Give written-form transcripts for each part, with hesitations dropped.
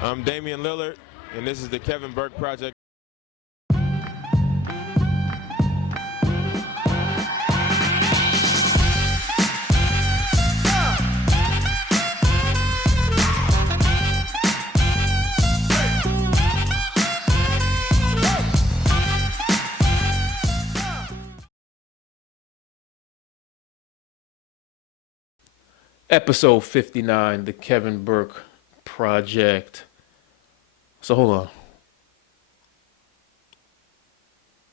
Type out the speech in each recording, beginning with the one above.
I'm Damian Lillard, and this is the Kevin Burke Project. Episode 59, the Kevin Burke Project. So hold on.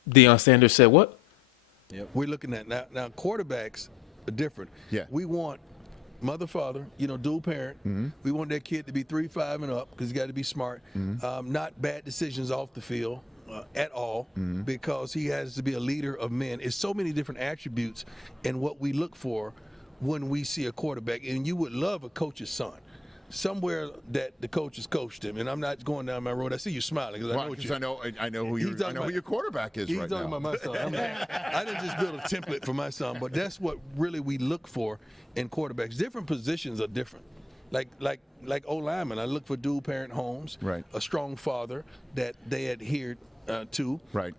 Deion Sanders said what? Yep. We're looking at now quarterbacks are different. Yeah. We want mother, father, dual parent. Mm-hmm. We want that kid to be 3-5 and up because he's got to be smart. Mm-hmm. Not bad decisions off the field at all because he has to be a leader of men. It's so many different attributes and what we look for when we see a quarterback. And you would love a coach's son. Somewhere that the coach has coached him, and I'm not going down my road. I see you smiling because I know who your quarterback is right now. He's talking about my son. I didn't just build a template for my son, but that's what really we look for in quarterbacks. Different positions are different. Like O-lineman, I look for dual parent homes, right? A strong father that they adhered to, right?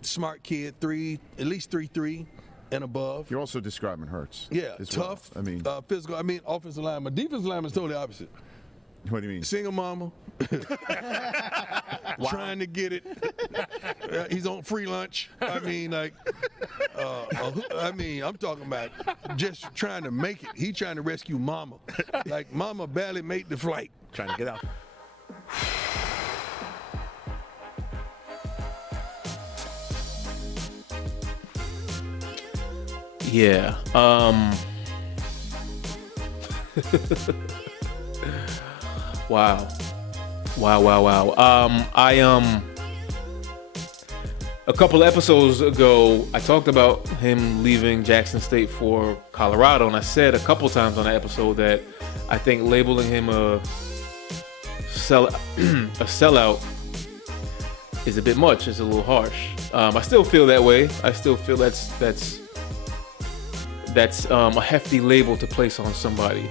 Smart kid, at least 3.3. and above. You're also describing Hurts. Yeah, tough. Well. I mean, physical. I mean, offensive lineman. Defensive lineman is totally opposite. What do you mean? Single mama. Trying to get it. He's on free lunch. I mean, I'm talking about just trying to make it. He trying to rescue mama. Like mama barely made the flight. Trying to get out. Yeah. Wow. A couple of episodes ago, I talked about him leaving Jackson State for Colorado, and I said a couple times on that episode that I think labeling him a sellout is a bit much. It's a little harsh. I still feel that way. I still feel that's a hefty label to place on somebody.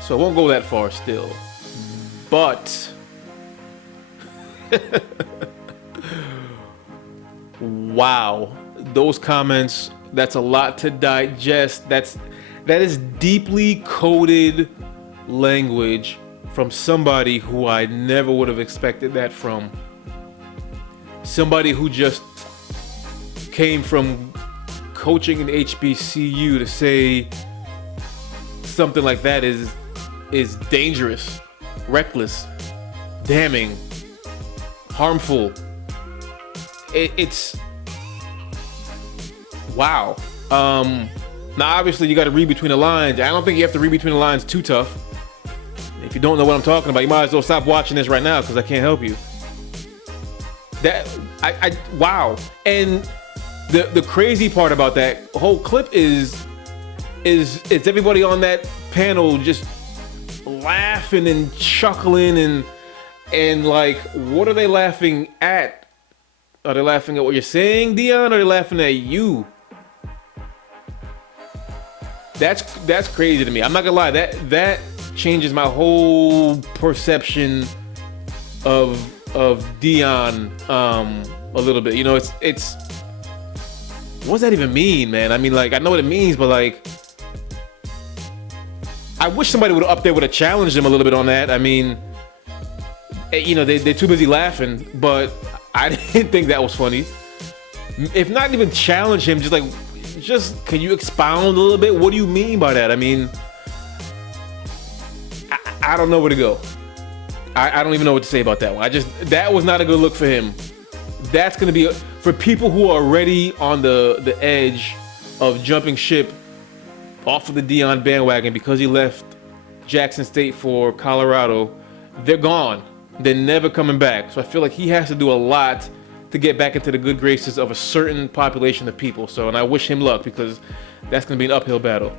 So I won't go that far still. But wow, those comments, that's a lot to digest. That is deeply coded language from somebody who I never would have expected that from. Somebody who just came from coaching in HBCU to say something like that is dangerous, reckless, damning, harmful. It's wow. Now obviously you got to read between the lines. I don't think you have to read between the lines too tough. If you don't know what I'm talking about, you might as well stop watching this right now because I can't help you. Wow. And the crazy part about that whole clip is everybody on that panel just laughing and chuckling and like, what are they laughing at? Are they laughing at what you're saying, Deion? Or are they laughing at you? That's crazy to me. I'm not gonna lie. That changes my whole perception of Deion a little bit. It's what does that even mean, man? I mean, like, I know what it means, but like, I wish somebody would have challenged him a little bit on that. I mean, they're too busy laughing, but I didn't think that was funny. If not even challenge him, just can you expound a little bit? What do you mean by that? I mean, I don't know where to go. I don't even know what to say about that one. That was not a good look for him. That's going to be for people who are already on the edge of jumping ship off of the Deion bandwagon because he left Jackson State for Colorado. They're gone. They're never coming back. So I feel like he has to do a lot to get back into the good graces of a certain population of people. And I wish him luck because that's going to be an uphill battle.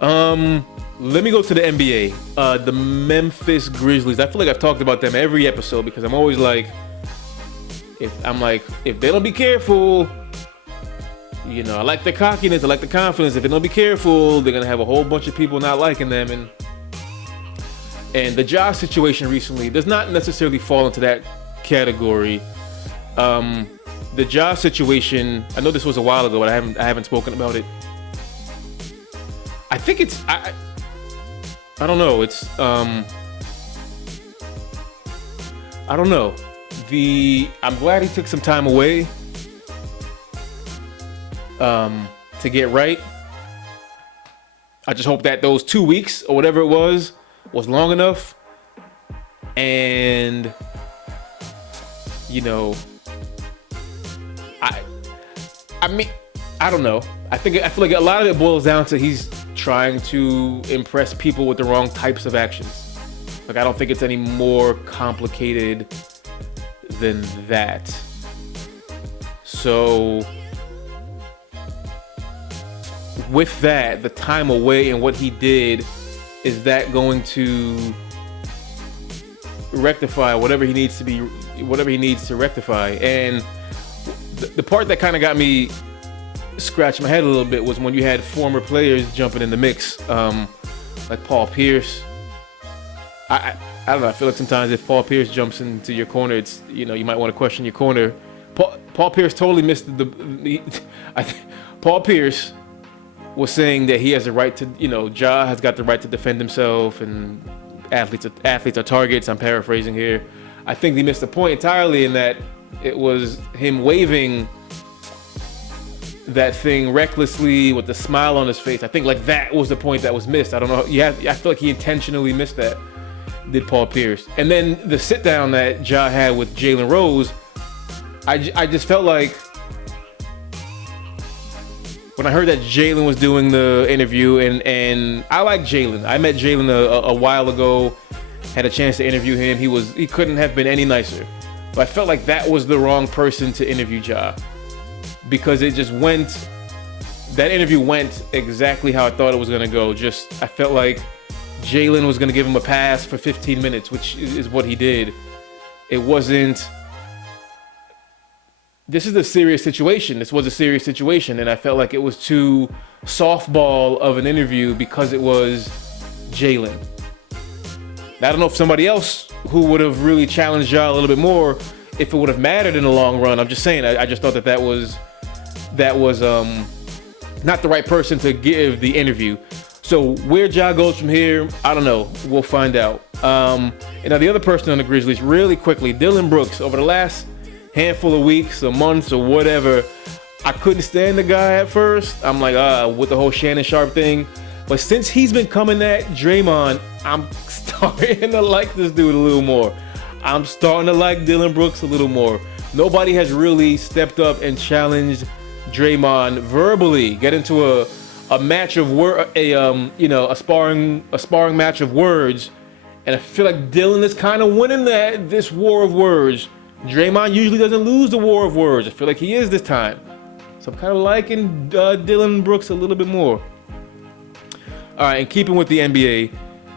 Let me go to the NBA. The Memphis Grizzlies. I feel like I've talked about them every episode because I'm always like, if they don't be careful, I like the cockiness, I like the confidence. If they don't be careful, they're gonna have a whole bunch of people not liking them. And the Ja situation recently does not necessarily fall into that category. The Ja situation, I know this was a while ago, but I haven't spoken about it. I think it's I don't know. It's I don't know. I'm glad he took some time away to get right. I just hope that those 2 weeks or whatever it was long enough. And I mean, I don't know. I feel like a lot of it boils down to he's trying to impress people with the wrong types of actions. Like, I don't think it's any more complicated than that. So with that, the time away and what he did, is that going to rectify whatever he needs to rectify? And the part that kind of got me scratching my head a little bit was when you had former players jumping in the mix, like Paul Pierce. I don't know. I feel like sometimes if Paul Pierce jumps into your corner, it's you might want to question your corner. Paul Pierce totally missed Paul Pierce was saying that he has the right to, Ja has got the right to defend himself, and athletes are targets. I'm paraphrasing here. I think he missed the point entirely in that it was him waving that thing recklessly with the smile on his face. I think like that was the point that was missed. I don't know. I feel like he intentionally missed that. Did Paul Pierce. And then the sit down that Ja had with Jalen Rose, I just felt like when I heard that Jalen was doing the interview, and I like Jalen. I met Jalen a while ago, had a chance to interview him. He couldn't have been any nicer. But I felt like that was the wrong person to interview Ja, because that interview went exactly how I thought it was gonna go. I felt like Jalen was gonna give him a pass for 15 minutes, which is what he did. It wasn't. This is a serious situation. This was a serious situation, and I felt like it was too softball of an interview because it was Jalen. I don't know if somebody else who would have really challenged Ja a little bit more, if it would have mattered in the long run. I'm just saying. I just thought that was not the right person to give the interview. So where Ja goes from here, I don't know. We'll find out. And now the other person on the Grizzlies, really quickly, Dillon Brooks. Over the last handful of weeks or months or whatever, I couldn't stand the guy at first. I'm like, with the whole Shannon Sharp thing. But since he's been coming at Draymond, I'm starting to like this dude a little more. I'm starting to like Dillon Brooks a little more. Nobody has really stepped up and challenged Draymond verbally. Get into a match of a sparring match of words, and I feel like Dillon is kind of winning this war of words. Draymond usually doesn't lose the war of words. I feel like he is this time. So I'm kind of liking Dillon Brooks a little bit more. All right, and keeping with the NBA,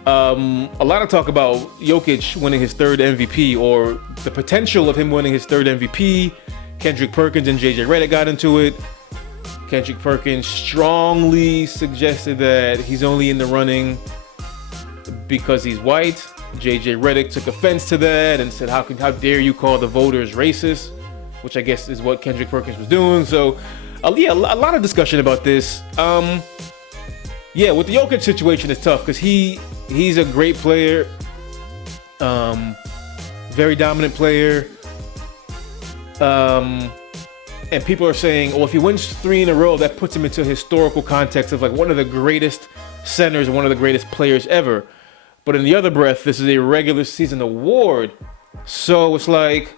a lot of talk about Jokic winning his third MVP, or the potential of him winning his third MVP. Kendrick Perkins and JJ Redick got into it. Kendrick Perkins strongly suggested that he's only in the running because he's white. JJ Redick took offense to that and said, how dare you call the voters racist? Which I guess is what Kendrick Perkins was doing. So, a lot of discussion about this. With the Jokic situation, it's tough because he's a great player, very dominant player. And people are saying, well, if he wins 3 in a row, that puts him into historical context of like one of the greatest centers and one of the greatest players ever. But in the other breath, this is a regular season award. So it's like,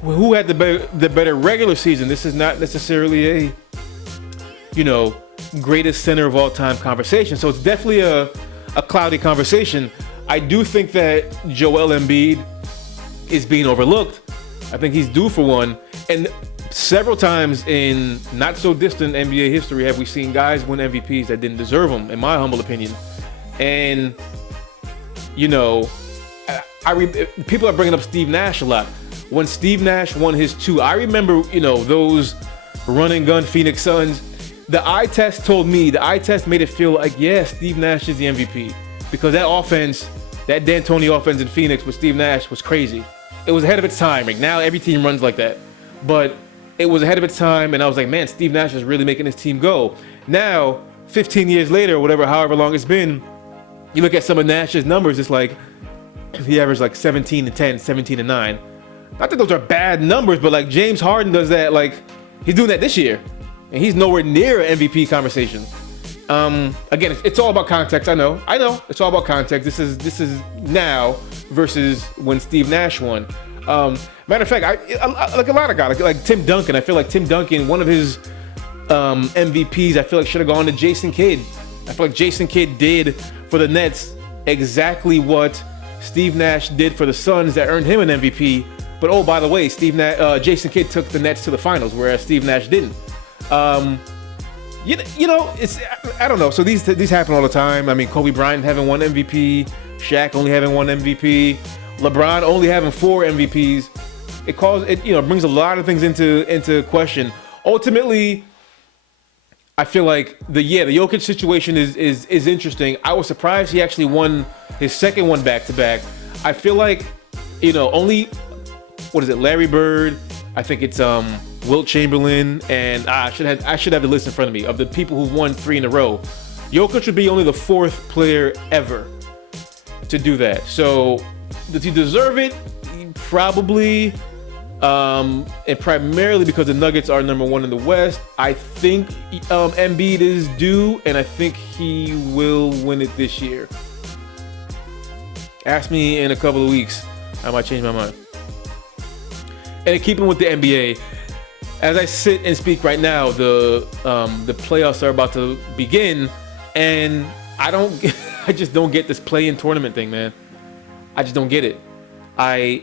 who had the better regular season? This is not necessarily a, greatest center of all time conversation. So it's definitely a cloudy conversation. I do think that Joel Embiid is being overlooked. I think he's due for one. And several times in not so distant NBA history have we seen guys win MVPs that didn't deserve them, in my humble opinion. And people are bringing up Steve Nash a lot. When Steve Nash won his 2, I remember, those run and gun Phoenix Suns. The eye test made it feel like, yeah, Steve Nash is the MVP. Because that offense, that D'Antoni offense in Phoenix with Steve Nash was crazy. It was ahead of its time. Like, now every team runs like that. But it was ahead of its time, and I was like, man, Steve Nash is really making his team go. Now, 15 years later, however long it's been, you look at some of Nash's numbers, it's like, he averaged like 17 and 10, 17 and 9. Not that those are bad numbers, but like James Harden does that, like, he's doing that this year. And he's nowhere near an MVP conversation. Again, it's all about context. I know. It's all about context. This is now versus when Steve Nash won. Matter of fact, I like a lot of guys, like Tim Duncan. I feel like Tim Duncan, one of his MVPs, I feel like should have gone to Jason Kidd. I feel like Jason Kidd did for the Nets exactly what Steve Nash did for the Suns that earned him an MVP. But oh, by the way, Jason Kidd took the Nets to the finals, whereas Steve Nash didn't. It's I don't know. So these happen all the time. I mean, Kobe Bryant having one MVP, Shaq only having one MVP, LeBron only having 4 MVPs. It brings a lot of things into question. Ultimately, I feel like the Jokic situation is interesting. I was surprised he actually won his second one back to back. I feel like, only, Larry Bird, I think it's Wilt Chamberlain, and I should have the list in front of me of the people who won 3 in a row. Jokic would be only the 4th player ever to do that. So does he deserve it? Probably. And primarily because the Nuggets are number 1 in the West. I think Embiid is due, and I think he will win it this year. Ask me in a couple of weeks, I might change my mind. And keeping with the NBA, as I sit and speak right now, the playoffs are about to begin, and I just don't get this play-in tournament thing, man. I just don't get it. I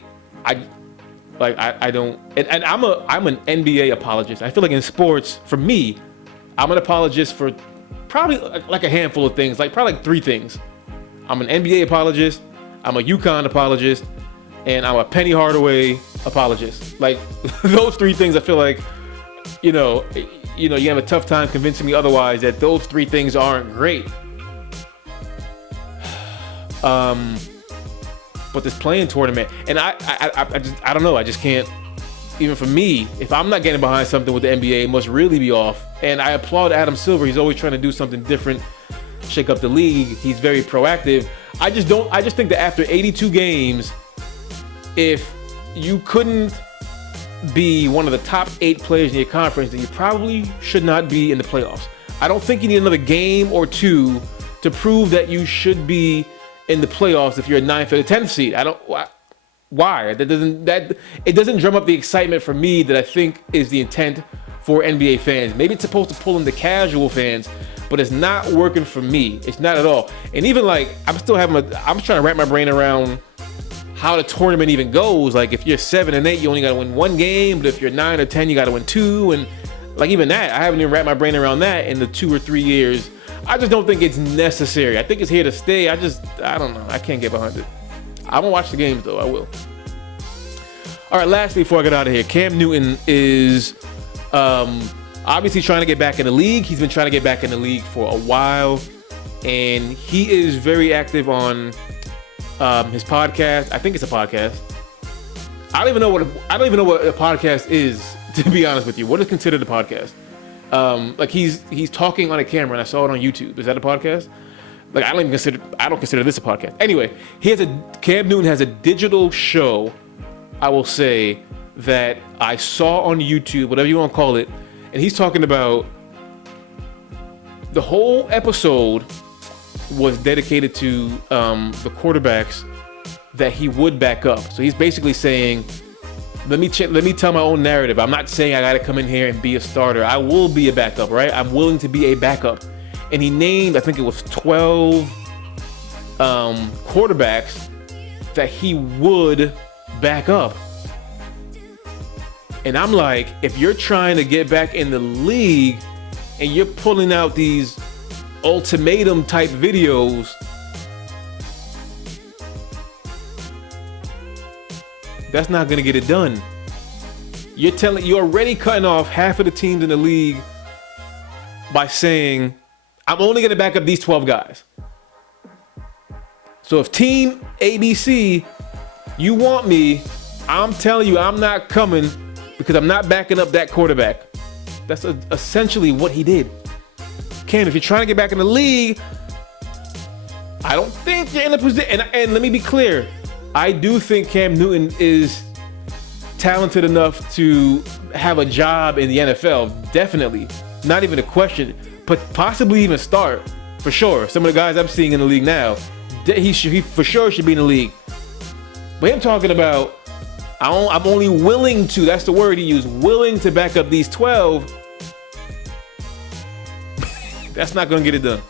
don't, and I'm an NBA apologist. I feel like in sports, for me, I'm an apologist for probably like a handful of things, probably 3 things. I'm an NBA apologist, I'm a UConn apologist, and I'm a Penny Hardaway apologist. Like, those 3 things, I feel like, you have a tough time convincing me otherwise that those 3 things aren't great. But this play-in tournament, and I don't know. I just can't. Even for me, if I'm not getting behind something with the NBA, it must really be off. And I applaud Adam Silver. He's always trying to do something different, shake up the league. He's very proactive. I just think that after 82 games, if you couldn't be one of the top 8 players in your conference, then you probably should not be in the playoffs. I don't think you need another game or 2 to prove that you should be in the playoffs if you're a 9th or 10th seed. Why? It doesn't drum up the excitement for me that I think is the intent for NBA fans. Maybe it's supposed to pull in the casual fans, but it's not working for me. It's not at all. And even I'm trying to wrap my brain around how the tournament even goes. Like, if you're 7 and 8, you only got to win 1 game, but if you're 9 or 10, you got to win 2. And even that, I haven't even wrapped my brain around that in the 2 or 3 years. I just don't think it's necessary. I think it's here to stay. I don't know. I can't get behind it. I won't watch the games, though. I will. All right, lastly, before I get out of here, Cam Newton is obviously trying to get back in the league. He's been trying to get back in the league for a while, and he is very active on his podcast. I think it's a podcast. I don't even know what a podcast is, to be honest with you. What is considered a podcast? He's talking on a camera, and I saw it on YouTube. Is that a podcast? I don't consider this a podcast. Anyway, Cam Newton has a digital show, I will say, that I saw on YouTube, whatever you want to call it, and he's talking about the whole episode was dedicated to the quarterbacks that he would back up. So he's basically saying, let me tell my own narrative. I'm not saying I got to come in here and be a starter. I will be a backup, right? I'm willing to be a backup. And he named, I think it was 12 quarterbacks that he would back up. And I'm like, if you're trying to get back in the league and you're pulling out these ultimatum type videos, that's not going to get it done. you're already cutting off half of the teams in the league by saying, I'm only going to back up these 12 guys. So if team ABC, you want me, I'm telling you I'm not coming because I'm not backing up that quarterback. That's essentially what he did. Cam, if you're trying to get back in the league, I don't think you're in a position. And let me be clear, I do think Cam Newton is talented enough to have a job in the NFL. Definitely. Not even a question. But possibly even start, for sure. Some of the guys I'm seeing in the league now, he for sure should be in the league. But him talking about, I'm only willing to, that's the word he used, willing to back up these 12, that's not going to get it done.